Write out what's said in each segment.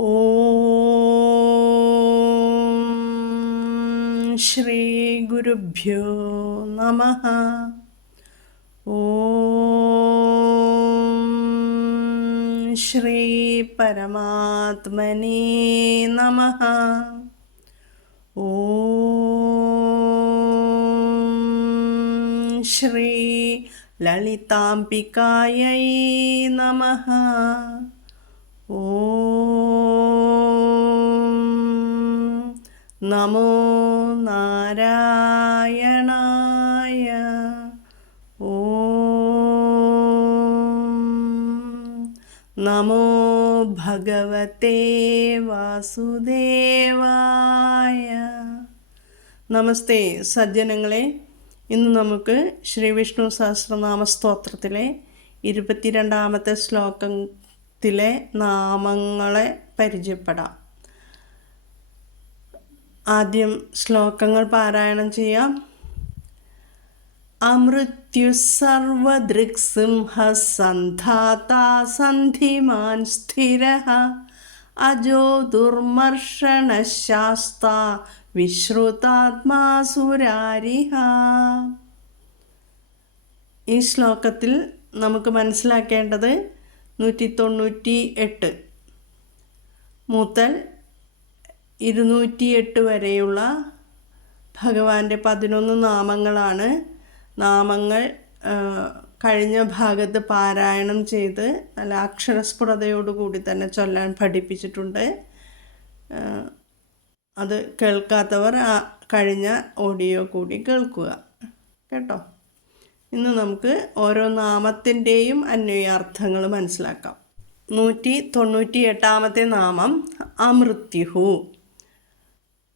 ഓം ശ്രീ ഗുരുഭ്യോ നമഃ. ഓം ശ്രീ പരമാത്മനേ നമഃ. ഓം ശ്രീ ലളിതാംബികായൈ നമഃ. ഓം നമോ നാരായണായ. ഓം നമോ ഭഗവതേ വാസുദേവായ. നമസ്തേ സജ്ജനങ്ങളെ, ഇന്ന് നമുക്ക് ശ്രീ വിഷ്ണു സഹസ്രനാമ സ്തോത്രത്തിലെ 22ാമത്തെ ശ്ലോകത്തിലെ നാമങ്ങളെ പരിചയപ്പെടാം. ആദ്യം ശ്ലോകങ്ങൾ പാരായണം ചെയ്യാം. അമൃത്യു സർവദൃക്സിംഹ സന്ധാതാ സന്ധിമാൻ സ്ഥിരഃ അജോ ദുർമർഷണശാസ്ത വിശ്രുതാത്മാസുരാരിഹ. ഈ ശ്ലോകത്തിൽ നമുക്ക് മനസ്സിലാക്കേണ്ടത് 198 മുതൽ 208 വരെയുള്ള ഭഗവാന്റെ 11 നാമങ്ങളാണ്. നാമങ്ങൾ കഴിഞ്ഞ ഭാഗത്ത് പാരായണം ചെയ്ത് നല്ല അക്ഷരസ്ഫുടതയോടുകൂടി തന്നെ ചൊല്ലാൻ പഠിപ്പിച്ചിട്ടുണ്ട്. അത് കേൾക്കാത്തവർ കഴിഞ്ഞ ഓഡിയോ കൂടി കേൾക്കുക കേട്ടോ. ഇന്ന് നമുക്ക് ഓരോ നാമത്തിൻ്റെയും അന്വയാർത്ഥങ്ങൾ മനസ്സിലാക്കാം. 198ാമത്തെ നാമം അമൃത്യുഹു.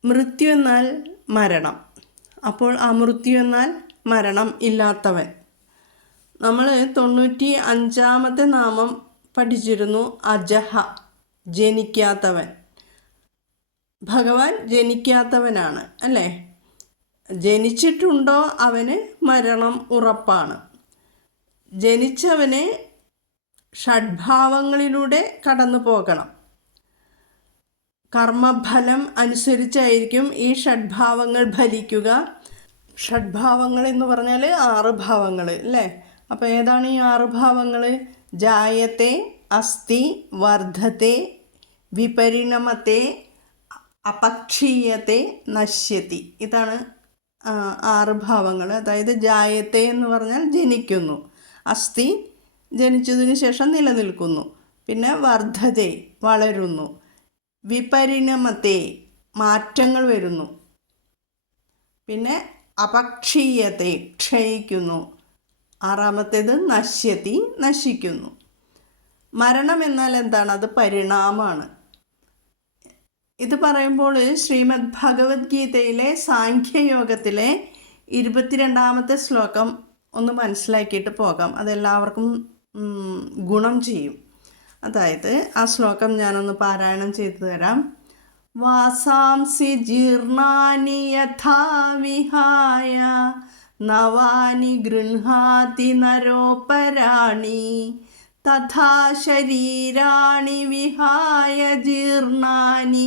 മൃത്യു എന്നാൽ മരണം. അപ്പോൾ അമൃത്യു എന്നാൽ മരണം ഇല്ലാത്തവൻ. നമ്മൾ 95ാമത്തെ നാമം പഠിച്ചിരുന്നു അജഹ, ജനിക്കാത്തവൻ. ഭഗവാൻ ജനിക്കാത്തവനാണ് അല്ലേ? ജനിച്ചിട്ടുണ്ടോ അവന് മരണം ഉറപ്പാണ്. ജനിച്ചവന് ഷഡ്ഭാവങ്ങളിലൂടെ കടന്നു പോകണം. കർമ്മഫലം അനുസരിച്ചായിരിക്കും ഈ ഷഡ്ഭാവങ്ങൾ ഫലിക്കുക. ഷഡ്ഭാവങ്ങൾ എന്ന് പറഞ്ഞാൽ 6 ഭാവങ്ങൾ അല്ലേ? അപ്പോൾ ഏതാണ് ഈ 6 ഭാവങ്ങൾ? ജായത്തെ, അസ്തി, വർദ്ധത്തെ, വിപരിണമത്തെ, അപക്ഷീയത്തെ, നശ്യതി. ഇതാണ് 6 ഭാവങ്ങൾ. അതായത് ജായത്തെ എന്ന് പറഞ്ഞാൽ ജനിക്കുന്നു, അസ്തി ജനിച്ചതിന് ശേഷം നിലനിൽക്കുന്നു, പിന്നെ വർദ്ധത്തെ വളരുന്നു, വിപരിണമത്തെ മാറ്റങ്ങൾ വരുന്നു, പിന്നെ അപക്ഷീയത്തെ ക്ഷയിക്കുന്നു, 6ാമത്തേത് നശ്യതി നശിക്കുന്നു. മരണം എന്നാൽ എന്താണ്? അത് പരിണാമമാണ്. ഇത് പറയുമ്പോൾ ശ്രീമദ് ഭഗവത്ഗീതയിലെ സാഖ്യയോഗത്തിലെ 22ാമത്തെ ശ്ലോകം ഒന്ന് മനസ്സിലാക്കിയിട്ട് പോകാം. അതെല്ലാവർക്കും ഗുണം ചെയ്യും. അതായത് ആ ശ്ലോകം ഞാനൊന്ന് പാരായണം ചെയ്തു തരാം. വാസാംസി ജീർണാനി യഥാ വിഹായ നവാനി ഗൃഹാതി നരോപരാണി തഥാ ശരീരാണി വിഹായ ജീർണാനി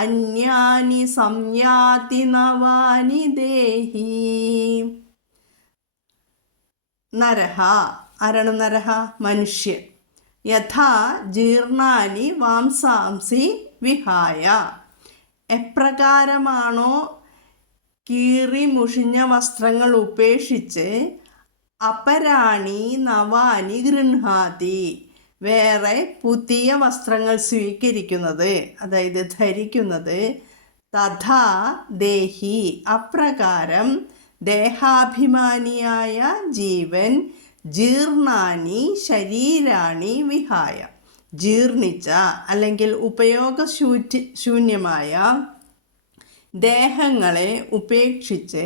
അന്യാനി സംയാതി നവാനി ദേഹി. നരഹ, ആരാണ് നരഹ? മനുഷ്യൻ. യഥാ ജീർണാനി വാംസാംസി വിഹായ, എപ്രകാരമാണോ കീറി മുഷിഞ്ഞ വസ്ത്രങ്ങൾ ഉപേക്ഷിച്ച് അപരാണി നവാനി ഗൃഹാതി, വേറെ പുതിയ വസ്ത്രങ്ങൾ സ്വീകരിക്കുന്നത്, അതായത് ധരിക്കുന്നത്, തഥാ ദേഹി, അപ്രകാരം ദേഹാഭിമാനിയായ ജീവൻ ജീർണാനി ശരീരാണി വിഹായ, ജീർണിച്ച അല്ലെങ്കിൽ ഉപയോഗശൂന്യമായ ദേഹങ്ങളെ ഉപേക്ഷിച്ച്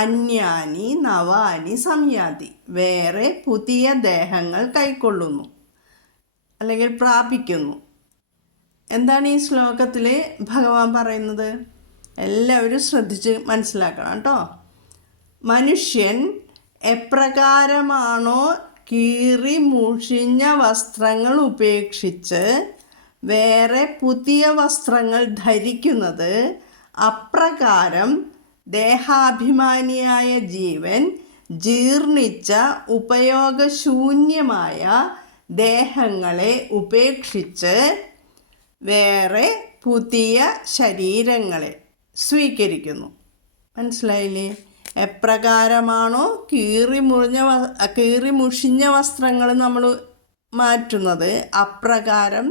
അന്യാനി നവാനി സംയാതി, വേറെ പുതിയ ദേഹങ്ങൾ കൈക്കൊള്ളുന്നു അല്ലെങ്കിൽ പ്രാപിക്കുന്നു. എന്താണ് ഈ ശ്ലോകത്തിൽ ഭഗവാൻ പറയുന്നത്? എല്ലാവരും ശ്രദ്ധിച്ച് മനസ്സിലാക്കണം കേട്ടോ. മനുഷ്യൻ എപ്രകാരമാണോ കീറി മുഷിഞ്ഞ വസ്ത്രങ്ങൾ ഉപേക്ഷിച്ച് വേറെ പുതിയ വസ്ത്രങ്ങൾ ധരിക്കുന്നത് അപ്രകാരം ദേഹാഭിമാനിയായ ജീവൻ ജീർണിച്ച ഉപയോഗശൂന്യമായ ദേഹങ്ങളെ ഉപേക്ഷിച്ച് വേറെ പുതിയ ശരീരങ്ങളെ സ്വീകരിക്കുന്നു. മനസ്സിലായില്ലേ? എപ്രകാരമാണോ കീറിമുഷിഞ്ഞ വസ്ത്രങ്ങൾ നമ്മൾ മാറ്റുന്നത്, അപ്രകാരം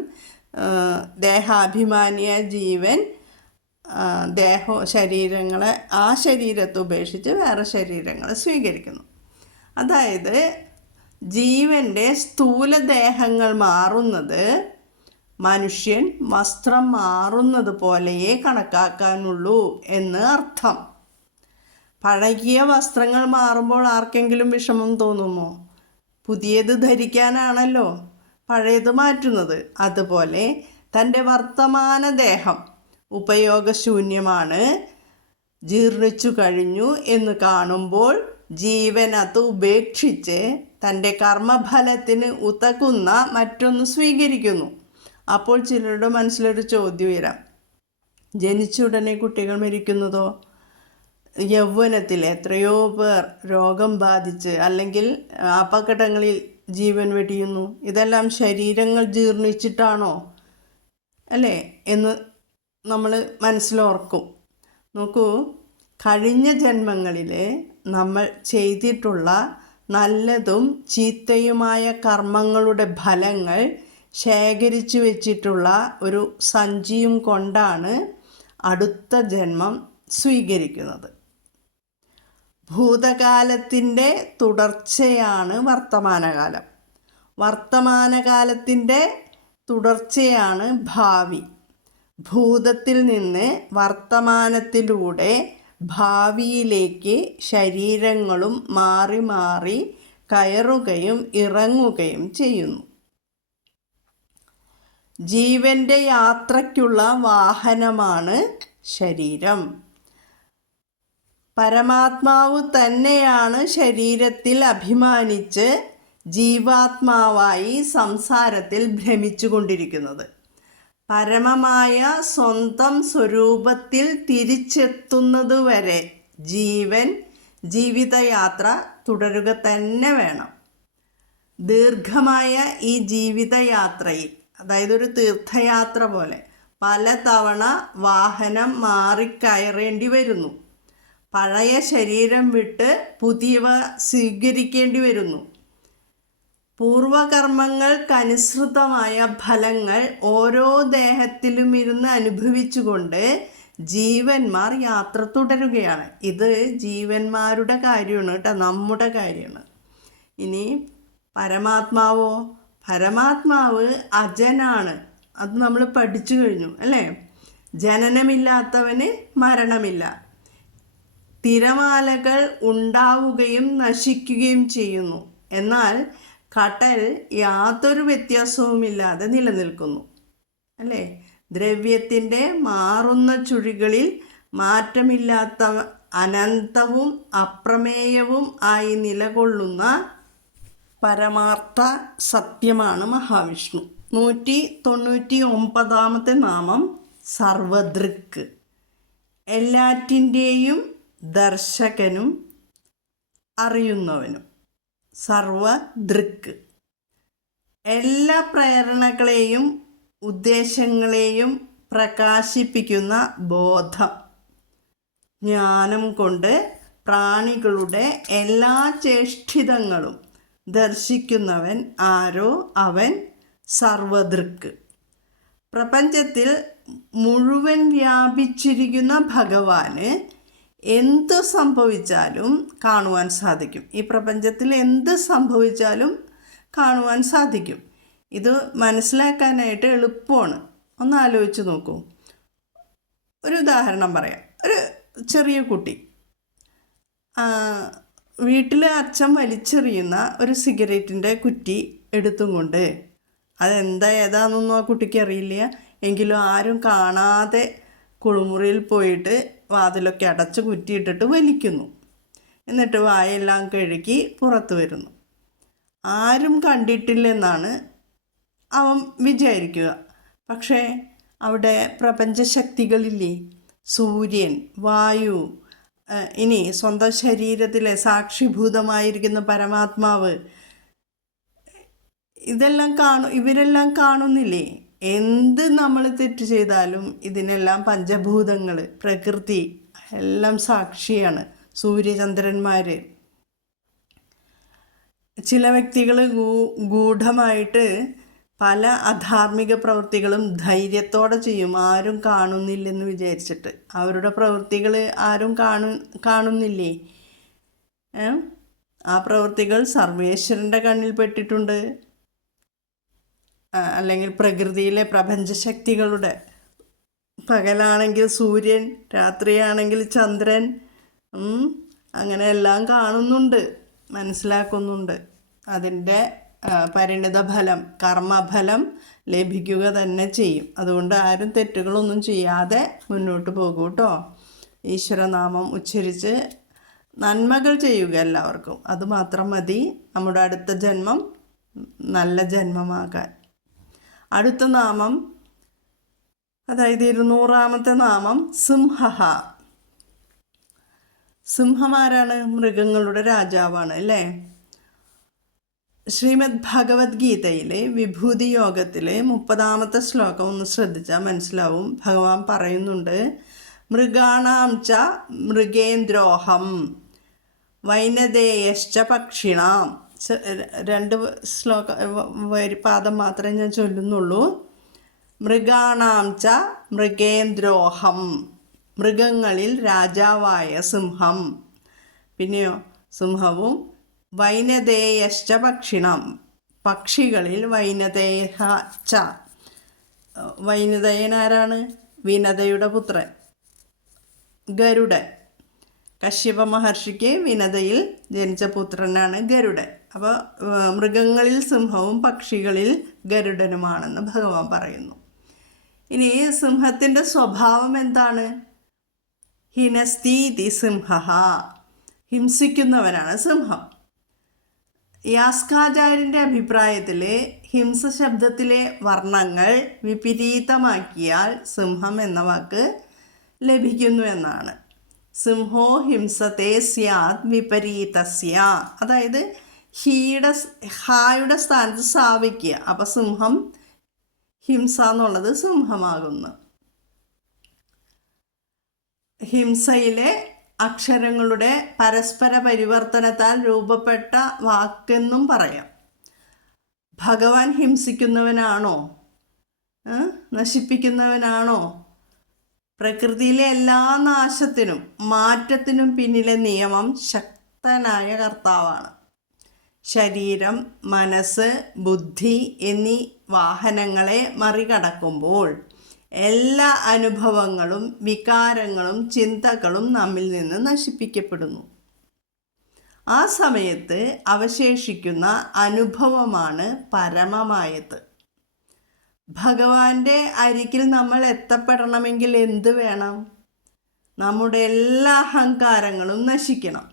ദേഹാഭിമാനിയ ജീവൻ ശരീരങ്ങളെ ആ ശരീരത്തെ ഉപേക്ഷിച്ച് വേറെ ശരീരങ്ങളെ സ്വീകരിക്കുന്നു. അതായത് ജീവൻ്റെ സ്ഥൂലദേഹങ്ങൾ മാറുന്നത് മനുഷ്യൻ വസ്ത്രം മാറുന്നത് പോലെയേ കണക്കാക്കാനുള്ളൂ എന്ന് അർത്ഥം. പഴകിയ വസ്ത്രങ്ങൾ മാറുമ്പോൾ ആർക്കെങ്കിലും വിഷമം തോന്നുമോ? പുതിയത് ധരിക്കാനാണല്ലോ പഴയത് മാറ്റുന്നത്. അതുപോലെ തൻ്റെ വർത്തമാന ദേഹം ഉപയോഗശൂന്യമാണ്, ജീർണിച്ചു കഴിഞ്ഞു എന്ന് കാണുമ്പോൾ ജീവൻ അത് ഉപേക്ഷിച്ച് തൻ്റെ കർമ്മഫലത്തിന് ഉതകുന്ന മറ്റൊന്ന് സ്വീകരിക്കുന്നു. അപ്പോൾ ചിലരുടെ മനസ്സിലൊരു ചോദ്യം വരാം, ജനിച്ചുടനെ കുട്ടികൾ മരിക്കുന്നതോ? യൗവനത്തിൽ എത്രയോ പേർ രോഗം ബാധിച്ച് അല്ലെങ്കിൽ അപകടങ്ങളിൽ ജീവൻ വെടിയുന്നു. ഇതെല്ലാം ശരീരങ്ങൾ ജീർണിച്ചിട്ടാണോ അല്ലേ എന്ന് നമ്മൾ മനസ്സിലോർക്കും. നോക്കൂ, കഴിഞ്ഞ ജന്മങ്ങളിൽ നമ്മൾ ചെയ്തിട്ടുള്ള നല്ലതും ചീത്തയുമായ കർമ്മങ്ങളുടെ ഫലങ്ങൾ ശേഖരിച്ചു വെച്ചിട്ടുള്ള ഒരു സഞ്ചിയും കൊണ്ടാണ് അടുത്ത ജന്മം സ്വീകരിക്കുന്നത്. ഭൂതകാലത്തിൻ്റെ തുടർച്ചയാണ് വർത്തമാനകാലം, വർത്തമാനകാലത്തിൻ്റെ തുടർച്ചയാണ് ഭാവി. ഭൂതത്തിൽ നിന്ന് വർത്തമാനത്തിലൂടെ ഭാവിയിലേക്ക് ശരീരങ്ങളും മാറി മാറി കയറുകയും ഇറങ്ങുകയും ചെയ്യുന്നു. ജീവൻ്റെ യാത്രയ്ക്കുള്ള വാഹനമാണ് ശരീരം. പരമാത്മാവ് തന്നെയാണ് ശരീരത്തിൽ അഭിമാനിച്ച് ജീവാത്മാവായി സംസാരത്തിൽ ഭ്രമിച്ചു കൊണ്ടിരിക്കുന്നത്. പരമമായ സ്വന്തം സ്വരൂപത്തിൽ തിരിച്ചെത്തുന്നതുവരെ ജീവൻ ജീവിതയാത്ര തുടരുക തന്നെ വേണം. ദീർഘമായ ഈ ജീവിതയാത്രയിൽ, അതായത് ഒരു തീർത്ഥയാത്ര പോലെ, പലതവണ വാഹനം മാറിക്കയറേണ്ടി വരുന്നു. പഴയ ശരീരം വിട്ട് പുതിയവ സ്വീകരിക്കേണ്ടി വരുന്നു. പൂർവകർമ്മങ്ങൾക്കനുസൃതമായ ഫലങ്ങൾ ഓരോ ദേഹത്തിലും ഇരുന്ന് അനുഭവിച്ചുകൊണ്ട് ജീവന്മാർ യാത്ര തുടരുകയാണ്. ഇത് ജീവന്മാരുടെ കാര്യമാണ് കേട്ടോ, നമ്മുടെ കാര്യമാണ്. ഇനി പരമാത്മാവോ? പരമാത്മാവ് അജനാണ്. അത് നമ്മൾ പഠിച്ചു കഴിഞ്ഞു അല്ലേ? ജനനമില്ലാത്തവന് മരണമില്ല. തിരമാലകൾ ഉണ്ടാവുകയും നശിക്കുകയും ചെയ്യുന്നു, എന്നാൽ കടൽ യാതൊരു വ്യത്യാസവുമില്ലാതെ നിലനിൽക്കുന്നു അല്ലേ? ദ്രവ്യത്തിൻ്റെ മാറുന്ന ചുഴികളിൽ മാറ്റമില്ലാത്ത അനന്തവും അപ്രമേയവും ആയി നിലകൊള്ളുന്ന പരമാർത്ഥ സത്യമാണ് മഹാവിഷ്ണു. 199 നാമം സർവദൃക്. എല്ലാറ്റിൻ്റെയും ദർശകനും അറിയുന്നവനും. സർവദൃക് എല്ലാ പ്രേരണകളെയും ഉദ്ദേശങ്ങളെയും പ്രകാശിപ്പിക്കുന്ന ബോധം. ജ്ഞാനം കൊണ്ട് പ്രാണികളുടെ എല്ലാ ചേഷ്ടിതങ്ങളും ദർശിക്കുന്നവൻ ആരോ അവൻ സർവദൃക്. പ്രപഞ്ചത്തിൽ മുഴുവൻ വ്യാപിച്ചിരിക്കുന്ന ഭഗവാന് എന്ത് സംഭവിച്ചാലും കാണുവാൻ സാധിക്കും. ഈ പ്രപഞ്ചത്തിൽ എന്ത് സംഭവിച്ചാലും കാണുവാൻ സാധിക്കും. ഇത് മനസ്സിലാക്കാനായിട്ട് എളുപ്പമാണ്. ഒന്ന് ആലോചിച്ച് നോക്കൂ. ഒരു ഉദാഹരണം പറയാം. ഒരു ചെറിയ കുട്ടി വീട്ടിൽ അച്ഛൻ വലിച്ചെറിയുന്ന ഒരു സിഗരറ്റിൻ്റെ കുറ്റി എടുത്തും കൊണ്ട്, അതെന്താ ഏതാണെന്നൊന്നും ആ കുട്ടിക്ക് അറിയില്ല, എങ്കിലും ആരും കാണാതെ കുളിമുറിയിൽ പോയിട്ട് വാതിലൊക്കെ അടച്ച് കുറ്റിയിട്ടിട്ട് വലിക്കുന്നു. എന്നിട്ട് വായെല്ലാം കഴുകി പുറത്ത് വരുന്നു. ആരും കണ്ടിട്ടില്ലെന്നാണ് അവൻ വിചാരിക്കുക. പക്ഷേ അവിടെ പ്രപഞ്ചശക്തികളില്ലേ, സൂര്യൻ, വായു, ഇനി സ്വന്തം ശരീരത്തിലെ സാക്ഷിഭൂതമായിരിക്കുന്ന പരമാത്മാവ്, ഇവരെല്ലാം കാണുന്നില്ലേ? എന്ത് നമ്മൾ തെറ്റ് ചെയ്താലും ഇതിനെല്ലാം പഞ്ചഭൂതങ്ങൾ, പ്രകൃതി എല്ലാം സാക്ഷിയാണ്. സൂര്യചന്ദ്രന്മാർ. ചില വ്യക്തികൾ ഗൂഢമായിട്ട് പല അധാർമിക പ്രവൃത്തികളും ധൈര്യത്തോടെ ചെയ്യും, ആരും കാണുന്നില്ലെന്ന് വിചാരിച്ചിട്ട്. അവരുടെ പ്രവൃത്തികൾ ആരും കാണുന്നില്ലേ? ആ പ്രവൃത്തികൾ സർവേശ്വരൻ്റെ കണ്ണിൽ പെട്ടിട്ടുണ്ട്. അല്ലെങ്കിൽ പ്രകൃതിയിലെ പ്രപഞ്ചശക്തികളുടെ, പകലാണെങ്കിൽ സൂര്യൻ, രാത്രിയാണെങ്കിൽ ചന്ദ്രൻ, അങ്ങനെ എല്ലാം കാണുന്നുണ്ട്, മനസ്സിലാക്കുന്നുണ്ട്. അതിൻ്റെ പരിണിത ഫലം, കർമ്മഫലം ലഭിക്കുക തന്നെ ചെയ്യും. അതുകൊണ്ട് ആരും തെറ്റുകളൊന്നും ചെയ്യാതെ മുന്നോട്ട് പോകൂ കേട്ടോ. ഈശ്വരനാമം ഉച്ചരിച്ച് നന്മകൾ ചെയ്യുക എല്ലാവർക്കും. അതുമാത്രം മതി നമ്മുടെ അടുത്ത ജന്മം നല്ല ജന്മമാകാൻ. അടുത്ത നാമം, അതായത് 200-ാമത്തെ നാമം സിംഹ. സിംഹമാരാണ്? മൃഗങ്ങളുടെ രാജാവാണ് അല്ലേ? ശ്രീമദ് ഭഗവത്ഗീതയിലെ വിഭൂതി യോഗത്തിലെ 30-ാമത്തെ ശ്ലോകം ഒന്ന് ശ്രദ്ധിച്ചാൽ മനസ്സിലാവും. ഭഗവാൻ പറയുന്നുണ്ട്, മൃഗാണാം ച മൃഗേന്ദ്രോഹം വൈനതേയശ്ച പക്ഷിണാം. 2 പാദം മാത്രമേ ഞാൻ ചൊല്ലുന്നുള്ളൂ. മൃഗാണാം ച മൃഗേന്ദ്രോഹം, മൃഗങ്ങളിൽ രാജാവായ സിംഹം. പിന്നെയോ സിംഹവും വൈനതേയശ്ച പക്ഷിണം, പക്ഷികളിൽ വൈനതേയ ച. വൈനതയനാരാണ്? വിനതയുടെ പുത്രൻ ഗരുഡൻ. കശ്യപ മഹർഷിക്ക് വിനതയിൽ ജനിച്ച പുത്രനാണ് ഗരുഡൻ. അപ്പോൾ മൃഗങ്ങളിൽ സിംഹവും പക്ഷികളിൽ ഗരുഡനുമാണെന്ന് ഭഗവാൻ പറയുന്നു. ഇനി സിംഹത്തിൻ്റെ സ്വഭാവം എന്താണ്? ഹിനസ്തീതി സിംഹ, ഹിംസിക്കുന്നവനാണ് സിംഹം. യാസ്കാചാര്യൻ്റെ അഭിപ്രായത്തിൽ ഹിംസ ശബ്ദത്തിലെ വർണ്ണങ്ങൾ വിപരീതമാക്കിയാൽ സിംഹം എന്ന വാക്ക് ലഭിക്കുന്നു എന്നാണ്. സിംഹോ ഹിംസത്തെ സ്യാത് വിപരീതസ്യ, അതായത് ഹായുടെ സ്ഥാനത്ത് സാവിക്കുക. അപ്പം സിംഹം, ഹിംസ എന്നുള്ളത് സിംഹമാകുന്നു. ഹിംസയിലെ അക്ഷരങ്ങളുടെ പരസ്പര പരിവർത്തനത്താൽ രൂപപ്പെട്ട വാക്കെന്നും പറയാം. ഭഗവാൻ ഹിംസിക്കുന്നവനാണോ? നശിപ്പിക്കുന്നവനാണോ? പ്രകൃതിയിലെ എല്ലാ നാശത്തിനും മാറ്റത്തിനും പിന്നിലെ നിയമം ശക്തനായ കർത്താവാണ്. ശരീരം, മനസ്സ്, ബുദ്ധി എന്നീ വാഹനങ്ങളെ മറികടക്കുമ്പോൾ എല്ലാ അനുഭവങ്ങളും വികാരങ്ങളും ചിന്തകളും നമ്മിൽ നിന്ന് നശിപ്പിക്കപ്പെടുന്നു. ആ സമയത്ത് അവശേഷിക്കുന്ന അനുഭവമാണ് പരമമായത്. ഭഗവാന്റെ അരികിൽ നമ്മൾ എത്തപ്പെടണമെങ്കിൽ എന്ത് വേണം? നമ്മുടെ എല്ലാ അഹങ്കാരങ്ങളും നശിക്കണം.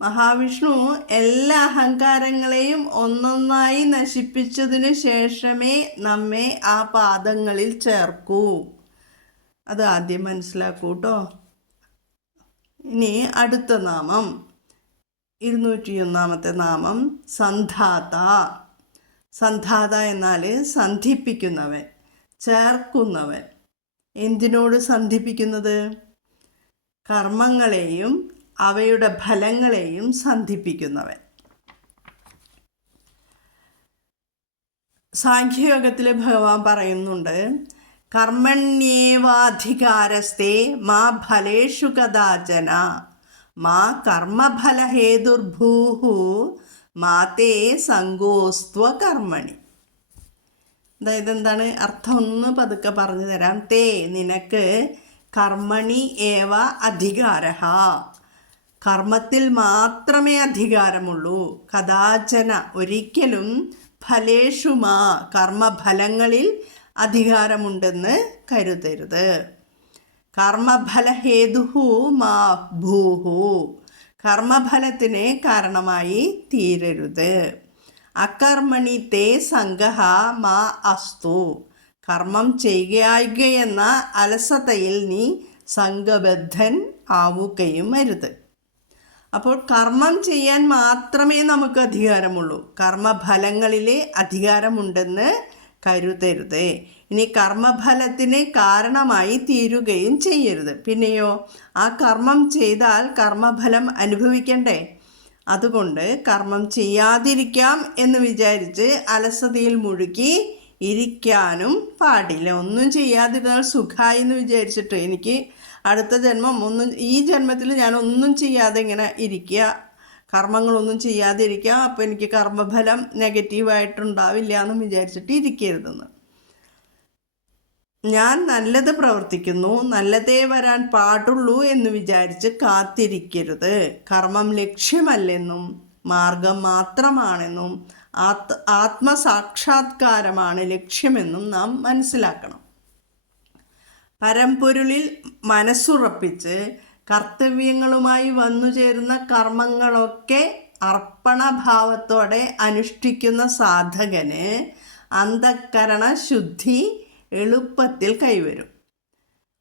മഹാവിഷ്ണു എല്ലാ അഹങ്കാരങ്ങളെയും ഒന്നൊന്നായി നശിപ്പിച്ചതിന് ശേഷമേ നമ്മെ ആ പാദങ്ങളിൽ ചേർക്കൂ. അത് ആദ്യം മനസ്സിലാക്കൂ കേട്ടോ. ഇനി അടുത്ത നാമം 201-ാമത്തെ നാമം സന്ധാത. സന്ധാത എന്നാൽ സന്ധിപ്പിക്കുന്നവൻ, ചേർക്കുന്നവൻ. എന്തിനോട് സന്ധിപ്പിക്കുന്നത്? കർമ്മങ്ങളെയും അവയുടെ ഫലങ്ങളെയും സന്ധിപ്പിക്കുന്നവൻ. സാഖ്യയോഗത്തിൽ ഭഗവാൻ പറയുന്നുണ്ട്, കർമ്മണ്യേവാധികാരസ്തേ മാ ഫലേഷു കദാചന മാ കർമ്മഫലഹേതുർഭൂഹു മാ തേ സങ്കോസ്ത്വ കർമ്മണി. അതായത് എന്താണ് അർത്ഥം? ഒന്ന് പതുക്കെ പറഞ്ഞു തരാം. തേ, നിനക്ക്, കർമ്മണി ഏവ അധികാരഃ, കർമ്മത്തിൽ മാത്രമേ അധികാരമുള്ളൂ. കദാചന, ഒരിക്കലും, ഫലേഷുമാ, കർമ്മഫലങ്ങളിൽ അധികാരമുണ്ടെന്ന് കരുതരുത്. കർമ്മഫലഹേതുഹു മാ ഭൂഹു, കർമ്മഫലത്തിന് കാരണമായി തീരരുത്. അകർമ്മണി തേ സംഗഹ മാ അസ്തു, കർമ്മം ചെയ്യുകയെന്ന അലസതയിൽ നീ സംഘബദ്ധൻ ആവുകയും അരുത്. അപ്പോൾ കർമ്മം ചെയ്യാൻ മാത്രമേ നമുക്ക് അധികാരമുള്ളൂ. കർമ്മഫലങ്ങളിലെ അധികാരമുണ്ടെന്ന് കരുതരുത്. ഇനി കർമ്മഫലത്തിന് കാരണമായി തീരുകയും ചെയ്യരുത്. പിന്നെയോ ആ കർമ്മം ചെയ്താൽ കർമ്മഫലം അനുഭവിക്കണ്ടേ? അതുകൊണ്ട് കർമ്മം ചെയ്യാതിരിക്കാം എന്ന് വിചാരിച്ച് അലസതയിൽ മുഴുകി ഇരിക്കാനും പാടില്ല. ഒന്നും ചെയ്യാതിരുന്നാൽ സുഖമായി എന്ന് വിചാരിച്ചിട്ട് എനിക്ക് അടുത്ത ജന്മം ഈ ജന്മത്തിൽ ഞാൻ ഒന്നും ചെയ്യാതെ ഇങ്ങനെ ഇരിക്കുക, കർമ്മങ്ങളൊന്നും ചെയ്യാതെ ഇരിക്കുക, അപ്പോൾ എനിക്ക് കർമ്മഫലം നെഗറ്റീവായിട്ടുണ്ടാവില്ല എന്നും വിചാരിച്ചിട്ട് ഇരിക്കരുതെന്ന്. ഞാൻ നല്ലത് പ്രവർത്തിക്കുന്നു, നല്ലതേ വരാൻ പാടുള്ളൂ എന്ന് വിചാരിച്ച് കാത്തിരിക്കരുത്. കർമ്മം ലക്ഷ്യമല്ലെന്നും മാർഗം മാത്രമാണെന്നും ആത്മസാക്ഷാത്കാരമാണ് ലക്ഷ്യമെന്നും നാം മനസ്സിലാക്കണം. പരമ്പൊരുളിൽ മനസ്സുറപ്പിച്ച് കർത്തവ്യങ്ങളുമായി വന്നു ചേരുന്ന കർമ്മങ്ങളൊക്കെ അർപ്പണഭാവത്തോടെ അനുഷ്ഠിക്കുന്ന സാധകന് അന്ധക്കരണ ശുദ്ധി എളുപ്പത്തിൽ കൈവരും.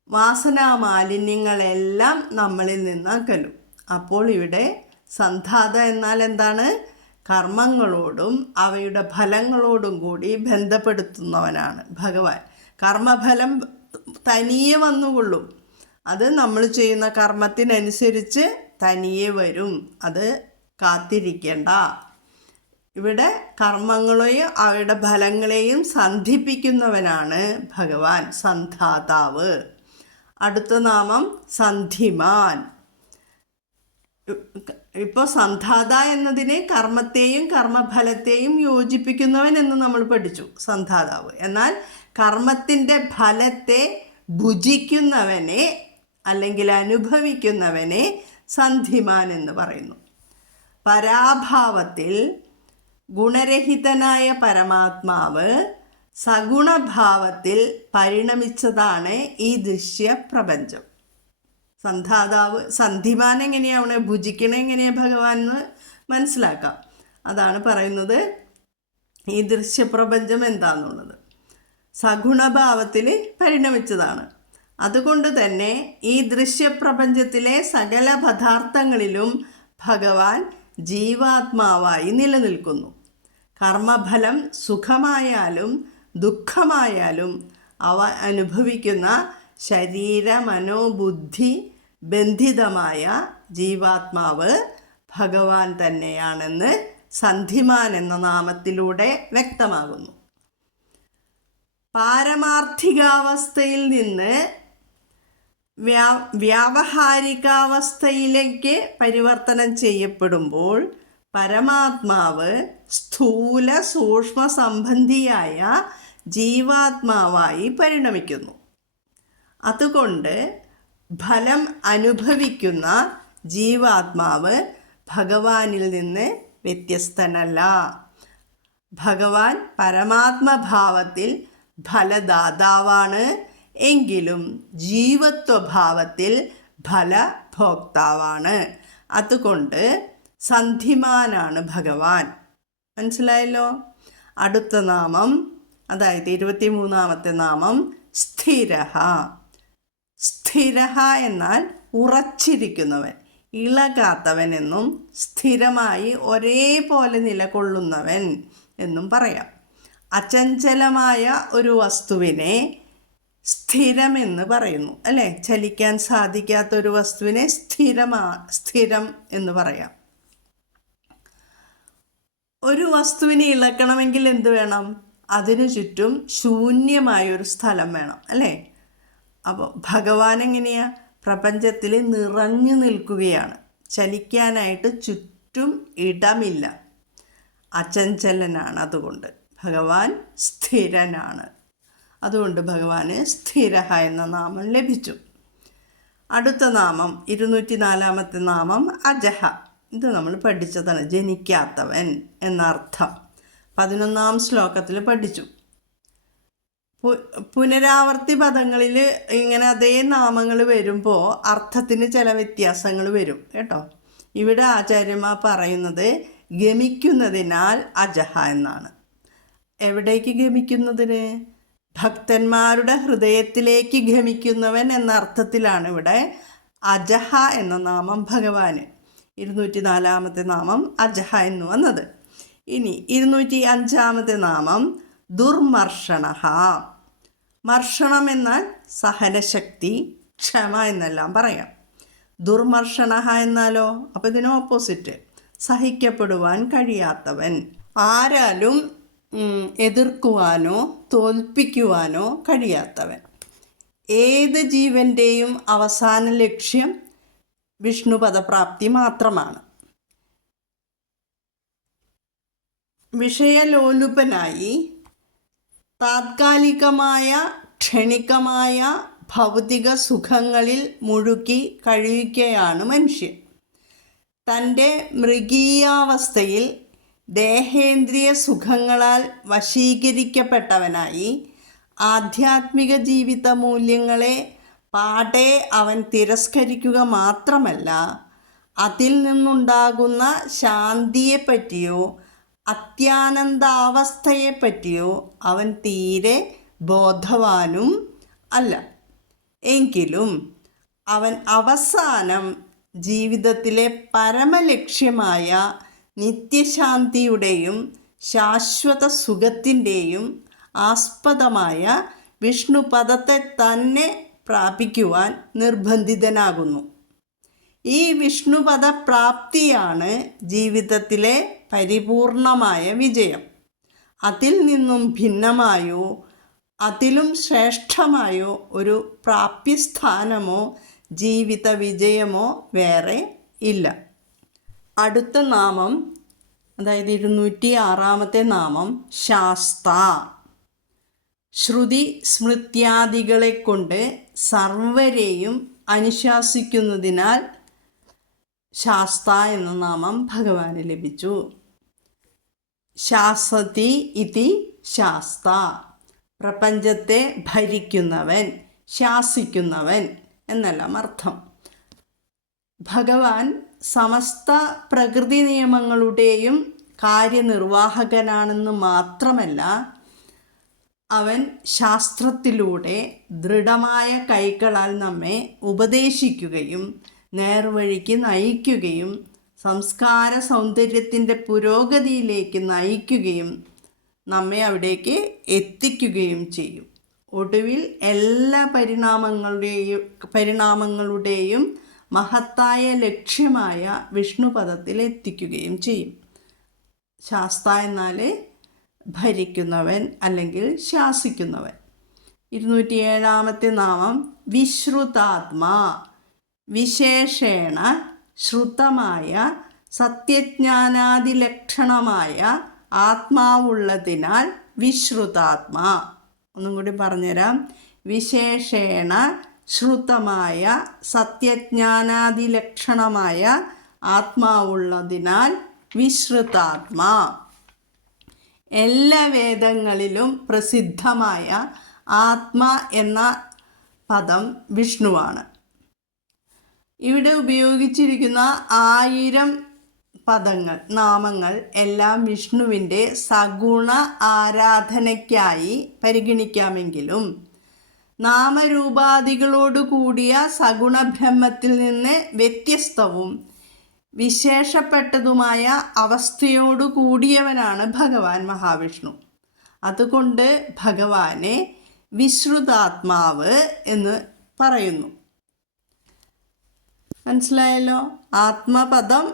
വാസനാമാലിന്യങ്ങളെല്ലാം നമ്മളിൽ നിന്ന് അകലും. അപ്പോൾ ഇവിടെ സന്ധാത എന്നാൽ എന്താണ്? കർമ്മങ്ങളോടും അവയുടെ ഫലങ്ങളോടും കൂടി ബന്ധപ്പെടുത്തുന്നവനാണ് ഭഗവാൻ. കർമ്മഫലം തനിയെ വന്നുകൊള്ളും. അത് നമ്മൾ ചെയ്യുന്ന കർമ്മത്തിനനുസരിച്ച് തനിയെ വരും. അത് കാത്തിരിക്കേണ്ട. ഇവിടെ കർമ്മങ്ങളെയും അവയുടെ ഫലങ്ങളെയും സന്ധിപ്പിക്കുന്നവനാണ് ഭഗവാൻ, സന്ധാതാവ്. അടുത്ത നാമം സന്ധിമാൻ. ഇപ്പോൾ സന്ധാത എന്നതിനെ കർമ്മത്തെയും കർമ്മഫലത്തെയും യോജിപ്പിക്കുന്നവൻ എന്ന് നമ്മൾ പഠിച്ചു, സന്ധാതാവ്. എന്നാൽ കർമ്മത്തിൻ്റെ ഫലത്തെ ഭുജിക്കുന്നവനെ അല്ലെങ്കിൽ അനുഭവിക്കുന്നവനെ സന്ധിമാൻ എന്ന് പറയുന്നു. പരാഭാവത്തിൽ ഗുണരഹിതനായ പരമാത്മാവ് സഗുണഭാവത്തിൽ പരിണമിച്ചതാണ് ഈ ദൃശ്യപ്രപഞ്ചം. സന്ധാതാവ് സന്ധിമാൻ എങ്ങനെയാണ് ഭുജിക്കണ എങ്ങനെയാണ് ഭഗവാൻ എന്ന് മനസ്സിലാക്കാം. അതാണ് പറയുന്നത് ഈ ദൃശ്യപ്രപഞ്ചം എന്താണെന്നുള്ളത്. സഗുണഭാവത്തിൽ പരിണമിച്ചതാണ്. അതുകൊണ്ട് തന്നെ ഈ ദൃശ്യപ്രപഞ്ചത്തിലെ സകല പദാർത്ഥങ്ങളിലും ഭഗവാൻ ജീവാത്മാവായി നിലനിൽക്കുന്നു. കർമ്മഫലം സുഖമായാലും ദുഃഖമായാലും അവ അനുഭവിക്കുന്ന ശരീര മനോബുദ്ധി ബന്ധിതമായ ജീവാത്മാവ് ഭഗവാൻ തന്നെയാണെന്ന് സന്ധിമാൻ എന്ന നാമത്തിലൂടെ വ്യക്തമാകുന്നു. പാരമാർത്ഥികാവസ്ഥയിൽ നിന്ന് വ്യാവഹാരികാവസ്ഥയിലേക്ക് പരിവർത്തനം ചെയ്യപ്പെടുമ്പോൾ പരമാത്മാവ് സ്ഥൂല സൂക്ഷ്മ സംബന്ധിയായ ജീവാത്മാവായി പരിണമിക്കുന്നു. അതുകൊണ്ട് ഫലം അനുഭവിക്കുന്ന ജീവാത്മാവ് ഭഗവാനിൽ നിന്ന് വ്യത്യസ്തനല്ല. ഭഗവാൻ പരമാത്മഭാവത്തിൽ ഫലദാതാവാണ്, എങ്കിലും ജീവത്വഭാവത്തിൽ ഫലഭോക്താവാണ്. അതുകൊണ്ട് സന്ധിമാനാണ് ഭഗവാൻ. മനസ്സിലായല്ലോ? അടുത്ത നാമം, അതായത് 23ാമത്തെ നാമം സ്ഥിരഃ. സ്ഥിരഃ എന്നാൽ ഉറച്ചിരിക്കുന്നവൻ, ഇളകാത്തവൻ എന്നും സ്ഥിരമായി ഒരേപോലെ നിലകൊള്ളുന്നവൻ എന്നും പറയാം. അചഞ്ചലമായ ഒരു വസ്തുവിനെ സ്ഥിരമെന്ന് പറയുന്നു, അല്ലേ? ചലിക്കാൻ സാധിക്കാത്ത ഒരു വസ്തുവിനെ സ്ഥിരം എന്ന് പറയാം. ഒരു വസ്തുവിനെ ഇളക്കണമെങ്കിൽ എന്ത് വേണം? അതിനു ചുറ്റും ശൂന്യമായൊരു സ്ഥലം വേണം, അല്ലേ? അപ്പോൾ ഭഗവാൻ എങ്ങനെയാ? പ്രപഞ്ചത്തിൽ നിറഞ്ഞു നിൽക്കുകയാണ്. ചലിക്കാനായിട്ട് ചുറ്റും ഇടമില്ല, അചഞ്ചലനാണ്. അതുകൊണ്ട് ഭഗവാൻ സ്ഥിരനാണ്. അതുകൊണ്ട് ഭഗവാന് സ്ഥിരഃ എന്ന നാമം ലഭിച്ചു. അടുത്ത നാമം 204ാമത്തെ നാമം അജഹ. ഇത് നമ്മൾ പഠിച്ചതാണ്, ജനിക്കാത്തവൻ എന്നർത്ഥം. 11ാം ശ്ലോകത്തിൽ പഠിച്ചു. പുനരാവർത്തി പദങ്ങളിൽ ഇങ്ങനെ അതേ നാമങ്ങൾ വരുമ്പോൾ അർത്ഥത്തിന് ചില വ്യത്യാസങ്ങൾ വരും കേട്ടോ. ഇവിടെ ആചാര്യന്മാർ പറയുന്നത് ഗമിക്കുന്നതിനാൽ അജഹ എന്നാണ്. എവിടേക്ക് ഗമിക്കുന്നതിന്? ഭക്തന്മാരുടെ ഹൃദയത്തിലേക്ക് ഗമിക്കുന്നവൻ എന്ന അർത്ഥത്തിലാണ് ഇവിടെ അജഹ എന്ന നാമം ഭഗവാന്. 204 നാമം അജഹ എന്ന് വന്നത്. ഇനി 205 നാമം ദുർമർഷണഃ. മർഷണം എന്നാൽ സഹനശക്തി, ക്ഷമ എന്നെല്ലാം പറയാം. ദുർമർഷണഃ എന്നാലോ, അപ്പോൾ ഇതിന് ഓപ്പോസിറ്റ്, സഹിക്കപ്പെടുവാൻ കഴിയാത്തവൻ, ആരാലും എതിർക്കുവാനോ തോൽപ്പിക്കുവാനോ കഴിയാത്തവൻ. ഏത് ജീവൻ്റെയും അവസാന ലക്ഷ്യം വിഷ്ണുപദപ്രാപ്തി മാത്രമാണ്. വിഷയലോലുപനായി താത്കാലികമായ ക്ഷണികമായ ഭൗതിക സുഖങ്ങളിൽ മുഴുകി കഴിയുകയാണ് മനുഷ്യൻ. തൻ്റെ മൃഗീയാവസ്ഥയിൽ ദേഹേന്ദ്രിയ സുഖങ്ങളാൽ വശീകരിക്കപ്പെട്ടവനായി ആധ്യാത്മിക ജീവിത മൂല്യങ്ങളെ പാടെ അവൻ തിരസ്കരിക്കുക മാത്രമല്ല, അതിൽ നിന്നുണ്ടാകുന്ന ശാന്തിയെപ്പറ്റിയോ അത്യാനന്ദാവസ്ഥയെപ്പറ്റിയോ അവൻ തീരെ ബോധവാനും അല്ല. എങ്കിലും അവൻ അവസാനം ജീവിതത്തിലെ പരമലക്ഷ്യമായ നിത്യശാന്തിയുടെയും ശാശ്വത സുഖത്തിൻ്റെയും ആസ്പദമായ വിഷ്ണുപദത്തെ തന്നെ പ്രാപിക്കുവാൻ നിർബന്ധിതനാകുന്നു. ഈ വിഷ്ണുപദ പ്രാപ്തിയാണ് ജീവിതത്തിലെ പരിപൂർണമായ വിജയം. അതിൽ നിന്നും ഭിന്നമായോ അതിലും ശ്രേഷ്ഠമായോ ഒരു പ്രാപ്യസ്ഥാനമോ ജീവിത വിജയമോ വേറെ ഇല്ല. അടുത്ത നാമം, അതായത് 206 നാമം ശാസ്ത. ശ്രുതി സ്മൃത്യാദികളെ കൊണ്ട് സർവരെയും അനുശാസിക്കുന്നതിനാൽ ശാസ്ത എന്ന നാമം ഭഗവാന് ലഭിച്ചു. ശാസതി ഇതി ശാസ്ത, പ്രപഞ്ചത്തെ ഭരിക്കുന്നവൻ, ശാസിക്കുന്നവൻ എന്നെല്ലാം അർത്ഥം. ഭഗവാൻ സമസ്ത പ്രകൃതി നിയമങ്ങളുടെയും കാര്യനിർവാഹകനാണെന്ന് മാത്രമല്ല, അവൻ ശാസ്ത്രത്തിലൂടെ ദൃഢമായ കൈകളാൽ നമ്മെ ഉപദേശിക്കുകയും നേർവഴിക്ക് നയിക്കുകയും സംസ്കാര സൗന്ദര്യത്തിൻ്റെ പുരോഗതിയിലേക്ക് നയിക്കുകയും നമ്മെ അവിടേക്ക് എത്തിക്കുകയും ചെയ്യും. ഒടുവിൽ എല്ലാ പരിണാമങ്ങളുടെയും മഹത്തായ ലക്ഷ്യമായ വിഷ്ണുപദത്തിൽ എത്തിക്കുകയും ചെയ്യും. ശാസ്ത എന്നാൽ ഭരിക്കുന്നവൻ അല്ലെങ്കിൽ ശാസിക്കുന്നവൻ. 207 നാമം വിശ്രുതാത്മാ. വിശേഷേണ ശ്രുതമായ സത്യജ്ഞാനാദിലക്ഷണമായ ആത്മാവുള്ളതിനാൽ വിശ്രുതാത്മാ. ഒന്നും കൂടി പറഞ്ഞുതരാം. വിശേഷേണ ശ്രുതമായ സത്യജ്ഞാനാദിലക്ഷണമായ ആത്മാവുള്ളതിനാൽ വിശ്രുതാത്മാ. എല്ലാ വേദങ്ങളിലും പ്രസിദ്ധമായ ആത്മ എന്ന പദം വിഷ്ണുവാണ്. ഇവിടെ ഉപയോഗിച്ചിരിക്കുന്ന 1000 പദങ്ങൾ, നാമങ്ങൾ എല്ലാം വിഷ്ണുവിൻ്റെ സഗുണ ആരാധനയ്ക്കായി പരിഗണിക്കാമെങ്കിലും നാമരൂപാദികളോടു കൂടിയ സഗുണ ബ്രഹ്മത്തിൽ നിന്ന് വ്യത്യസ്തവും വിശേഷപ്പെട്ടതുമായ അവസ്ഥയോടു കൂടിയവനാണ് ഭഗവാൻ മഹാവിഷ്ണു. അതുകൊണ്ട് ഭഗവാനെ വിശ്രുതാത്മാവ് എന്ന് പറയുന്നു. മനസ്സിലായല്ലോ? ആത്മപദം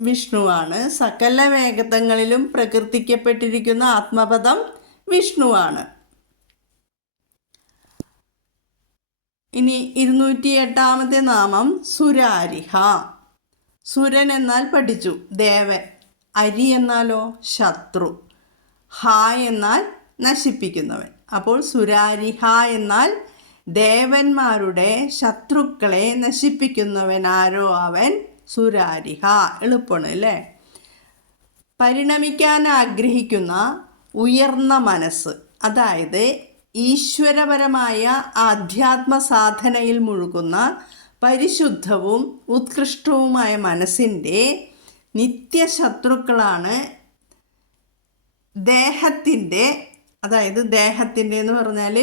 വിഷ്ണുവാണ്. സകല വേദങ്ങളിലും പ്രകീർത്തിക്കപ്പെട്ടിരിക്കുന്ന ആത്മപദം വിഷ്ണുവാണ്. ഇനി 208 നാമം സുരാരിഹ. സുരൻ എന്നാൽ പഠിച്ചു, ദേവൻ. അരി എന്നാലോ ശത്രു. ഹ എന്നാൽ നശിപ്പിക്കുന്നവൻ. അപ്പോൾ സുരാരിഹ എന്നാൽ ദേവന്മാരുടെ ശത്രുക്കളെ നശിപ്പിക്കുന്നവനാരോ അവൻ സുരാരിഹ. എളുപ്പമാണ് അല്ലേ? പരിണമിക്കാൻ ആഗ്രഹിക്കുന്ന ഉയർന്ന മനസ്സ്, അതായത് ഈശ്വരപരമായ ആധ്യാത്മ സാധനയിൽ മുഴുകുന്ന പരിശുദ്ധവും ഉത്കൃഷ്ടവുമായ മനസ്സിൻ്റെ നിത്യശത്രുക്കളാണ് ദേഹത്തിൻ്റെ, അതായത് ദേഹത്തിൻ്റെ എന്ന് പറഞ്ഞാൽ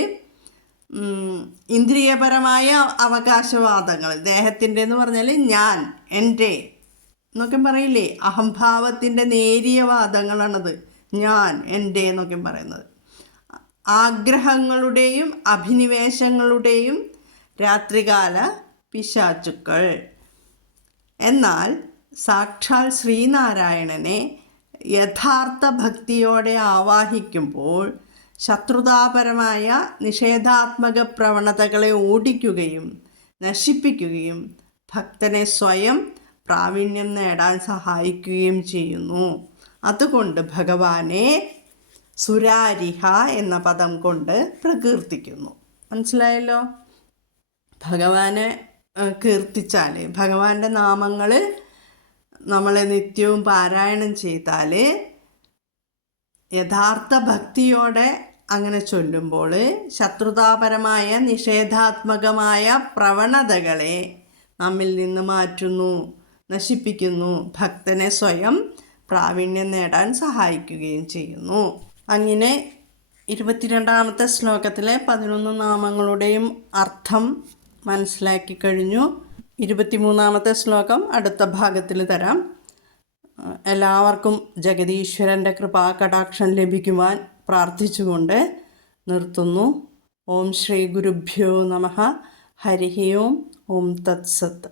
ഇന്ദ്രിയപരമായ അവകാശവാദങ്ങൾ. ദേഹത്തിൻ്റെ എന്ന് പറഞ്ഞാൽ ഞാൻ, എൻ്റെ എന്നൊക്കെ പറയില്ലേ, അഹംഭാവത്തിൻ്റെ നേരിയ വാദങ്ങളാണത്. ഞാൻ, എൻ്റെ എന്നൊക്കെ പറയുന്നത് ആഗ്രഹങ്ങളുടെയും അഭിനിവേശങ്ങളുടെയും രാത്രികാല പിശാചുക്കൾ. എന്നാൽ സാക്ഷാൽ ശ്രീനാരായണനെ യഥാർത്ഥ ഭക്തിയോടെ ആവാഹിക്കുമ്പോൾ ശത്രുതാപരമായ നിഷേധാത്മക പ്രവണതകളെ ഓടിക്കുകയും നശിപ്പിക്കുകയും ഭക്തനെ സ്വയം പ്രാവീണ്യം നേടാൻ സഹായിക്കുകയും ചെയ്യുന്നു. അതുകൊണ്ട് ഭഗവാനെ സുരാരിഹ എന്ന പദം കൊണ്ട് പ്രകീർത്തിക്കുന്നു. മനസ്സിലായല്ലോ? ഭഗവാനെ കീർത്തിച്ചാൽ, ഭഗവാന്റെ നാമങ്ങൾ നമ്മളെ നിത്യവും പാരായണം ചെയ്താൽ, യഥാർത്ഥ ഭക്തിയോടെ അങ്ങനെ ചൊല്ലുമ്പോൾ ശത്രുതാപരമായ നിഷേധാത്മകമായ പ്രവണതകളെ നമ്മിൽ നിന്ന് മാറ്റുന്നു, നശിപ്പിക്കുന്നു, ഭക്തനെ സ്വയം പ്രാവീണ്യം നേടാൻ സഹായിക്കുകയും ചെയ്യുന്നു. അങ്ങനെ 22ാമത്തെ ശ്ലോകത്തിലെ 11 നാമങ്ങളുടെയും അർത്ഥം മനസ്സിലാക്കി കഴിഞ്ഞു. 23ാമത്തെ ശ്ലോകം അടുത്ത ഭാഗത്തിൽ തരാം. എല്ലാവർക്കും ജഗദീശ്വരൻ്റെ കൃപാകടാക്ഷം ലഭിക്കുവാൻ പ്രാർത്ഥിച്ചുകൊണ്ട് നിർത്തുന്നു. ഓം ശ്രീ ഗുരുഭ്യോ നമഃ. ഹരി ഓം. ഓം തത്സത്ത്.